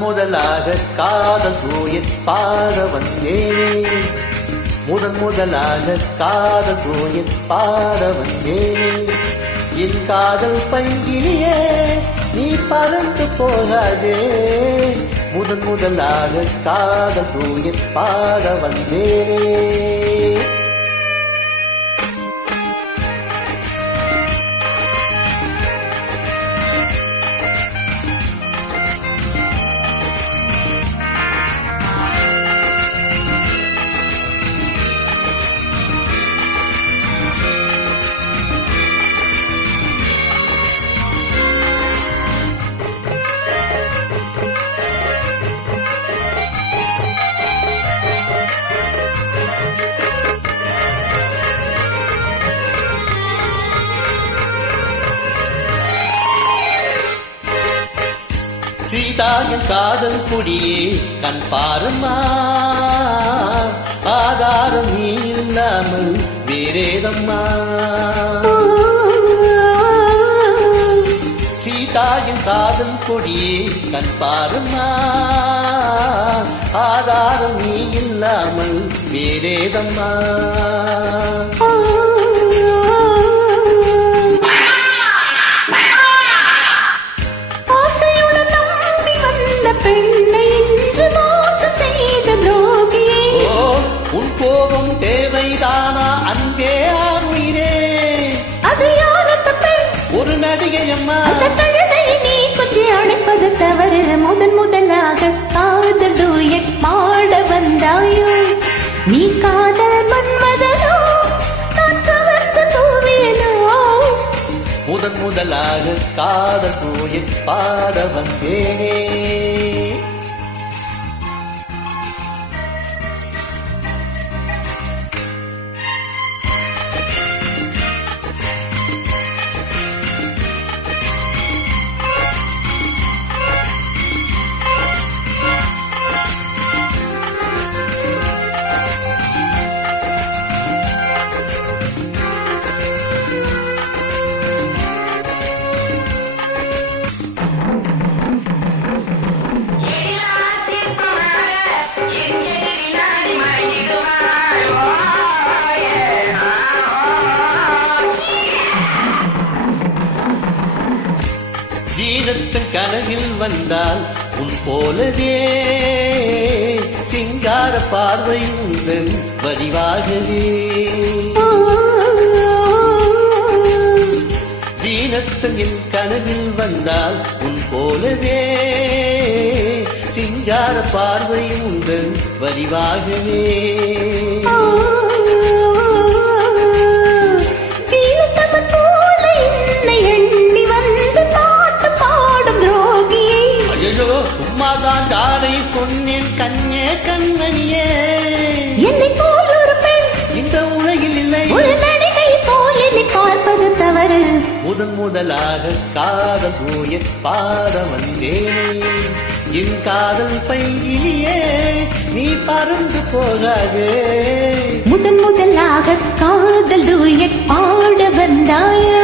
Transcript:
முதலாக காதல் டூயட் பாட வந்தேனே. முதலாக காதல் டூயட் பாட வந்தேனே. என் காதல் பைங்கிலியே நீ பறந்து போகாதே. முதலாக காதல் டூயட் பாட வந்தேனே. சீதாவின் காதல் கொடியே கண் பாரம்மா. ஆதாரம் நீ இல்லாமல் வேறேதம்மா. சீதாவின் காதல் கொடியே கண் பாரம்மா. ஆதாரம் நீ இல்லாமல் வேறேதம்மா. உன் கோபம் தேவைதானா அன்பே ஆறுயிரே? அது யாரு தப்பு? ஒரு நடிகை அம்மா. நீ கொஞ்சம் அழைப்பது தவறு. முதலாக காதல் டூயட் பாட வந்தாயோ. நீ காதல் மன்மதனோ நான் கவர்ந்து தூவேனோ. முதலாக காதல் டூயட் பாட வந்தேனே. ஜீனத்தின் கனவில் வந்தால் உன் போலவே சிங்கார பார்வை உந்தன் வடிவாகவே. ஜீனத்தின் கனவில் வந்தால் உன் போலவே சிங்கார பார்வை உந்தன் வடிவாகவே. சும்மாதான் ஜாடை சொன்னேன் கண்ணே கண்மணியே. என்னை போல் ஒரு பெண் இந்த உலகில் இல்லை. ஒரு நடிகை போல் என்னை பார்ப்பது தவறு. முதலாக காதல் டூயட் பாட வந்தேனே. என் காதல் பைங்கிலியே நீ பறந்து போகாதே. முதலாக காதல் டூயட் பாட வந்தாயா.